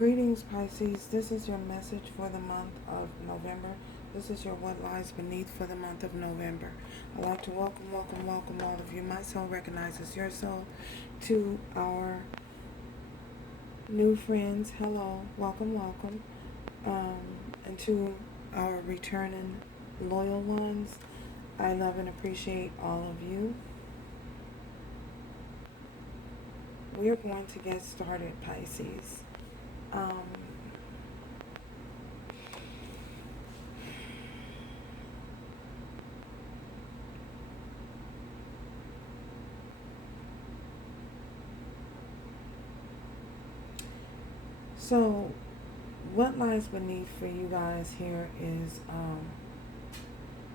Greetings, Pisces. This is your message for the month of November. This is your What Lies Beneath for the month of November. I'd like to welcome all of you. My soul recognizes your soul. To our new friends, hello, welcome. And to our returning loyal ones, I love and appreciate all of you. We're going to get started, Pisces. So, what lies beneath for you guys here is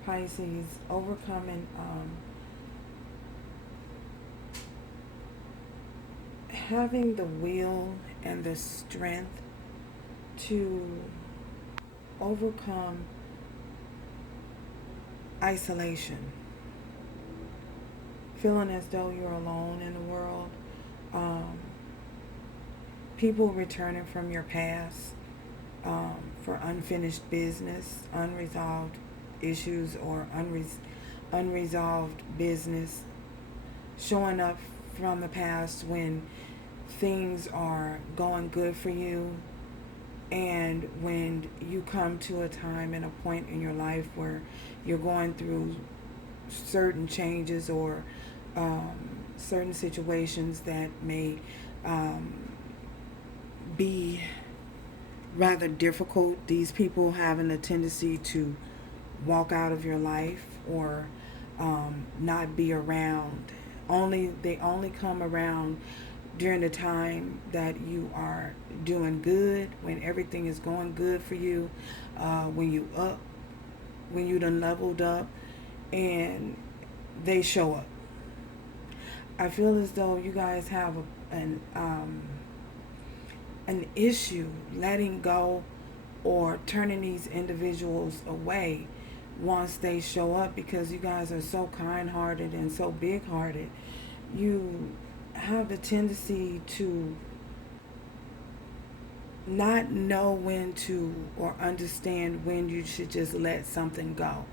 Pisces overcoming having the will and the strength to overcome isolation, feeling as though you're alone in the world, people returning from your past for unfinished business, unresolved issues, or unresolved business, showing up from the past when things are going good for you, and when you come to a time and a point in your life where you're going through certain changes or certain situations that may be rather difficult, these people having a tendency to walk out of your life or not be around. They only come around during the time that you are doing good, when everything is going good for you, when you done leveled up, and they show up. I feel as though you guys have an issue letting go or turning these individuals away once they show up, because you guys are so kind-hearted and so big-hearted. You have the tendency to not know when to, or understand when you should just let something go.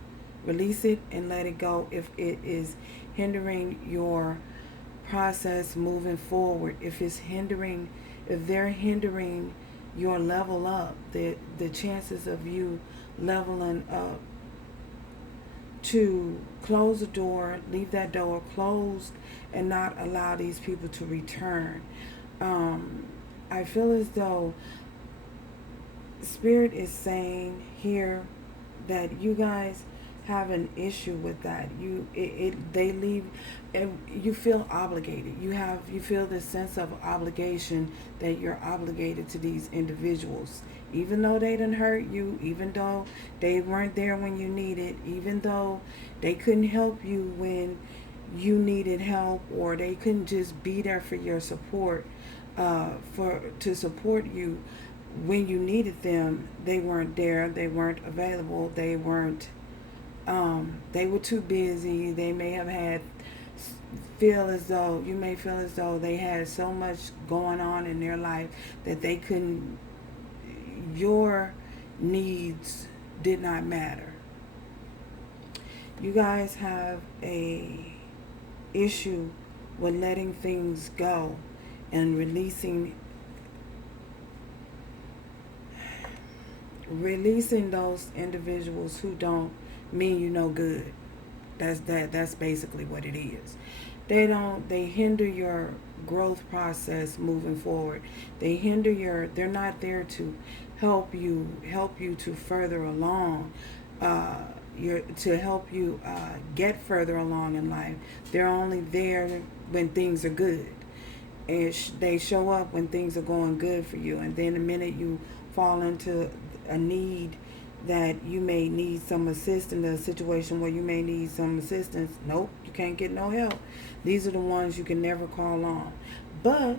Release it and let it go if it is hindering your process moving forward. If they're hindering your level up, the chances of you leveling up, to close the door, leave that door closed, and not allow these people to return. I feel as though Spirit is saying here that you guys have an issue with that. They leave, and you feel obligated. You feel this sense of obligation, that you're obligated to these individuals, even though they done hurt you, even though they weren't there when you needed, even though they couldn't help you when you needed help, or they couldn't just be there for your support, to support you when you needed them. They weren't there. They weren't available. They were too busy. They may have had you may feel as though they had so much going on in their life that they couldn't, your needs did not matter. You guys have a issue with letting things go and releasing those individuals who don't mean you no good. That's basically what it is. They hinder your growth process moving forward. They're not there to help you to further along, to help you get further along in life. They're only there when things are good, and they show up when things are going good for you. And then the minute you fall into a need that you may need some assistance, a situation where you may need some assistance, nope, you can't get no help. These are the ones you can never call on. But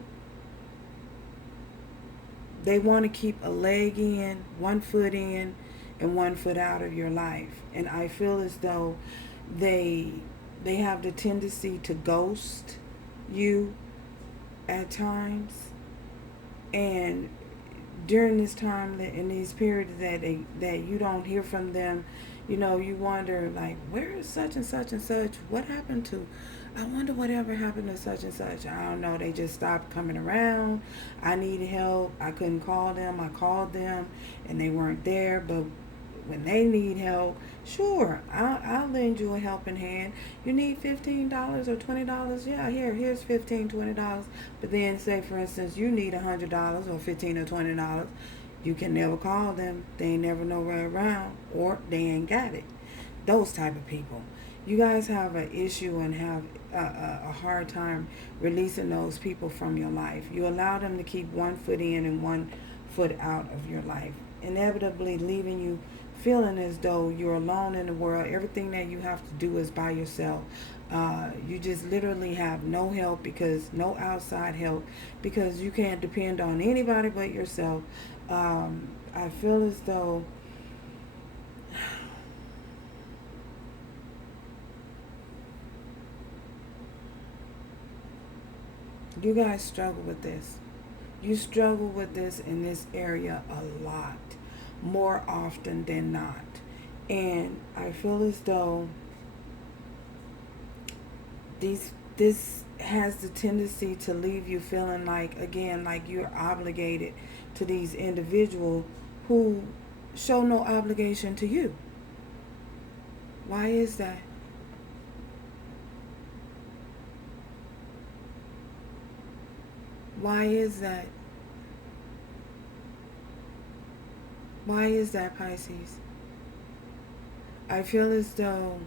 they want to keep a leg in, one foot in, and one foot out of your life. And I feel as though they have the tendency to ghost you at times, and during this time, in these periods that you don't hear from them, you wonder, like, where is such and such and such? What happened to? I wonder whatever happened to such and such. I don't know. They just stopped coming around. I needed help. I couldn't call them. I called them, and they weren't there. But when they need help, sure, I'll lend you a helping hand. You need $15 or $20? Yeah, here's $15, $20. But then, say for instance, you need $100 or $15 or $20. You can never call them. They ain't never nowhere around, or they ain't got it. Those type of people. You guys have an issue and have a hard time releasing those people from your life. You allow them to keep one foot in and one foot out of your life, inevitably leaving you feeling as though you're alone in the world. Everything that you have to do is by yourself. You just literally have no help, because no outside help, because you can't depend on anybody but yourself. I feel as though you guys struggle with this. You struggle with this in this area a lot, more often than not. And I feel as though this has the tendency to leave you feeling like, again, like you're obligated to these individuals who show no obligation to you. Why is that? Why is that? Why is that, Pisces? I feel as though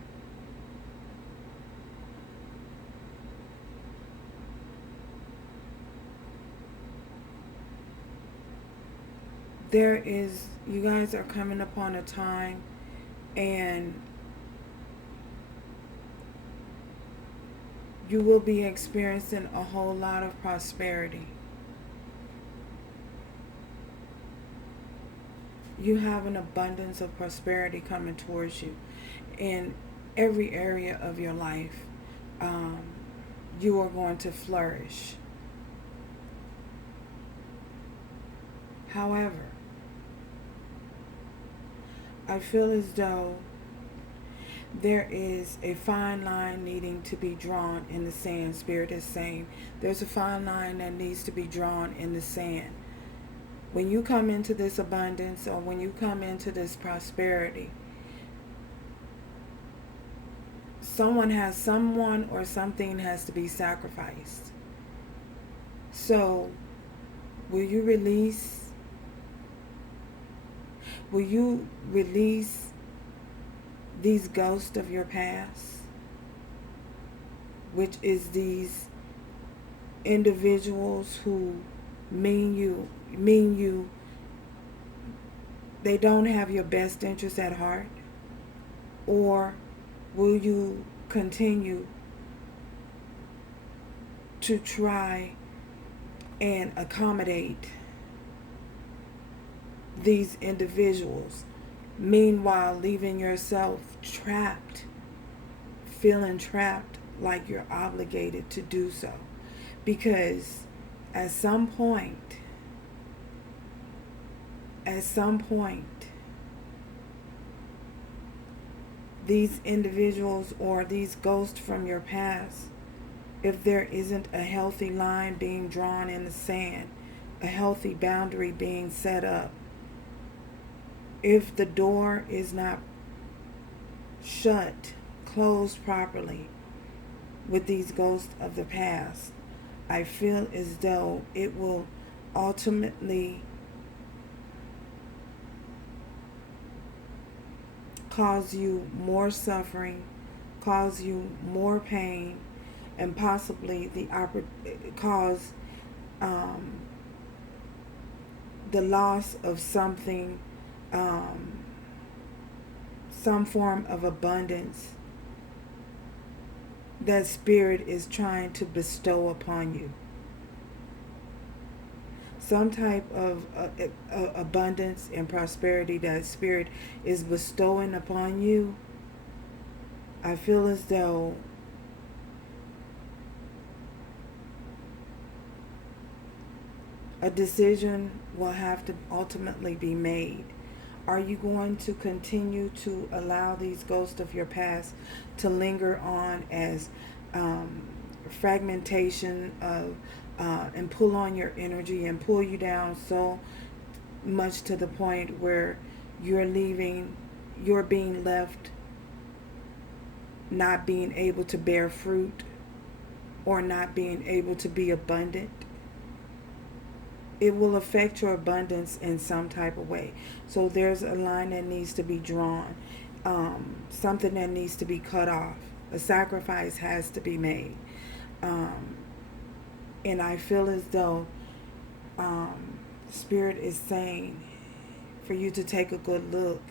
you guys are coming upon a time, and you will be experiencing a whole lot of prosperity. You have an abundance of prosperity coming towards you in every area of your life. You are going to flourish. However, I feel as though there is a fine line needing to be drawn in the sand. Spirit is saying there's a fine line that needs to be drawn in the sand. When you come into this abundance, or when you come into this prosperity, someone or something has to be sacrificed. So, will you release these ghosts of your past, which is these individuals who mean you, they don't have your best interest at heart? Or will you continue to try and accommodate these individuals, meanwhile leaving yourself trapped, feeling trapped, like you're obligated to do so? Because at some point, these individuals or these ghosts from your past, if there isn't a healthy line being drawn in the sand, a healthy boundary being set up, if the door is not closed properly with these ghosts of the past, I feel as though it will ultimately cause you more suffering, cause you more pain, and possibly cause the loss of something, some form of abundance that Spirit is trying to bestow upon you. Some type of abundance and prosperity that Spirit is bestowing upon you. I feel as though A decision will have to ultimately be made. Are you going to continue to allow these ghosts of your past to linger on as fragmentation of and pull on your energy and pull you down so much to the point where you're being left not being able to bear fruit or not being able to be abundant? It will affect your abundance in some type of way. So there's a line that needs to be drawn, something that needs to be cut off. A sacrifice has to be made. And I feel as though Spirit is saying for you to take a good look.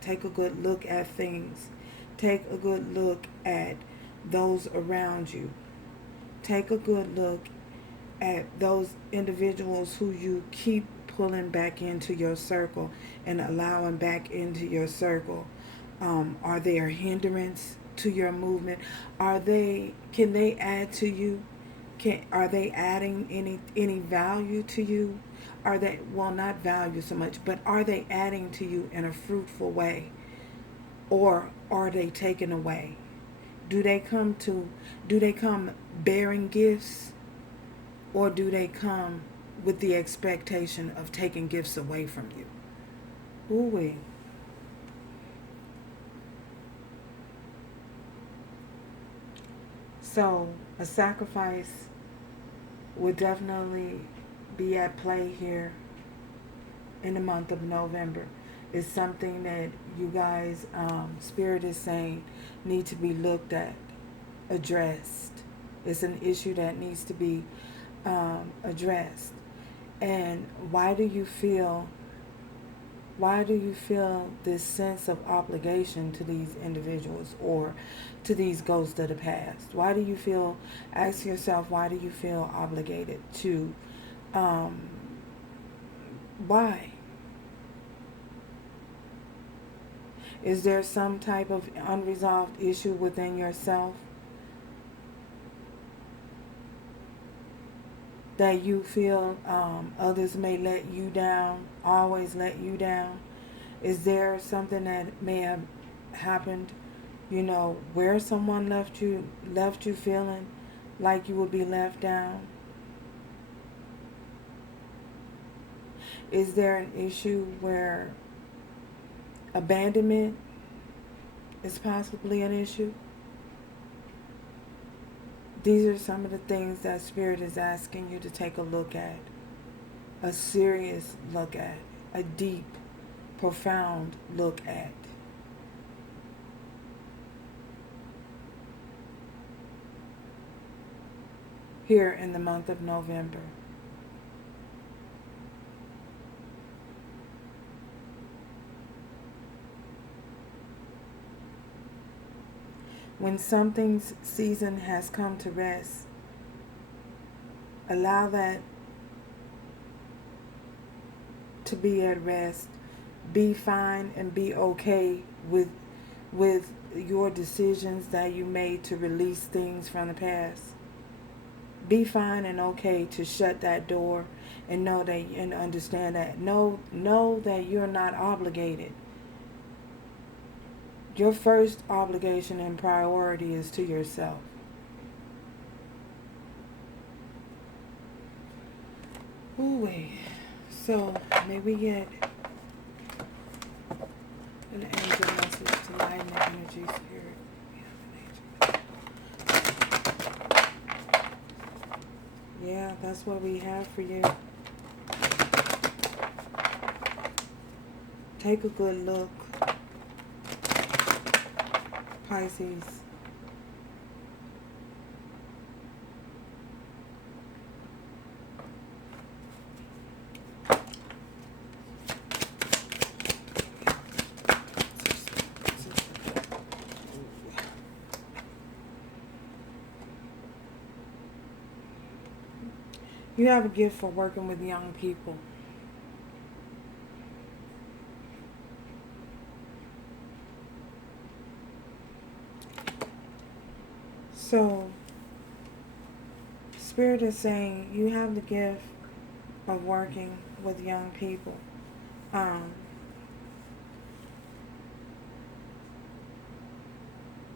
Take a good look at things. Take a good look at those around you. Take a good look at those individuals who you keep pulling back into your circle and allowing back into your circle. Are they a hindrance to your movement? Can they add to you? Are they adding any value to you? Are they, well, not value so much, but are they adding to you in a fruitful way? Or are they taken away? Do they come bearing gifts? Or do they come with the expectation of taking gifts away from you? Ooh-wee. So a sacrifice would definitely be at play here in the month of November. It's something that you guys, Spirit is saying, need to be looked at, addressed. It's an issue that needs to be addressed. And why do you feel this sense of obligation to these individuals or to these ghosts of the past? Ask yourself, why do you feel obligated to, why? Is there some type of unresolved issue within yourself that you feel others may let you down, always let you down? Is there something that may have happened, where someone left you feeling like you would be left down? Is there an issue where abandonment is possibly an issue? These are some of the things that Spirit is asking you to take a look at, a serious look at, a deep, profound look at. Here in the month of November. When something's season has come to rest, allow that to be at rest. Be fine and be okay with your decisions that you made to release things from the past. Be fine and okay to shut that door and know that and understand that. Know that you're not obligated. Your first obligation and priority is to yourself. Ooh-wee. So, may we get an angel message to lighten the energy, Spirit. Yeah, that's what we have for you. Take a good look, Pisces. You have a gift for working with young people. So, Spirit is saying you have the gift of working with young people. Um,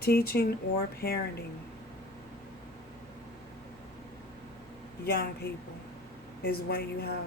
Teaching or parenting young people is when you have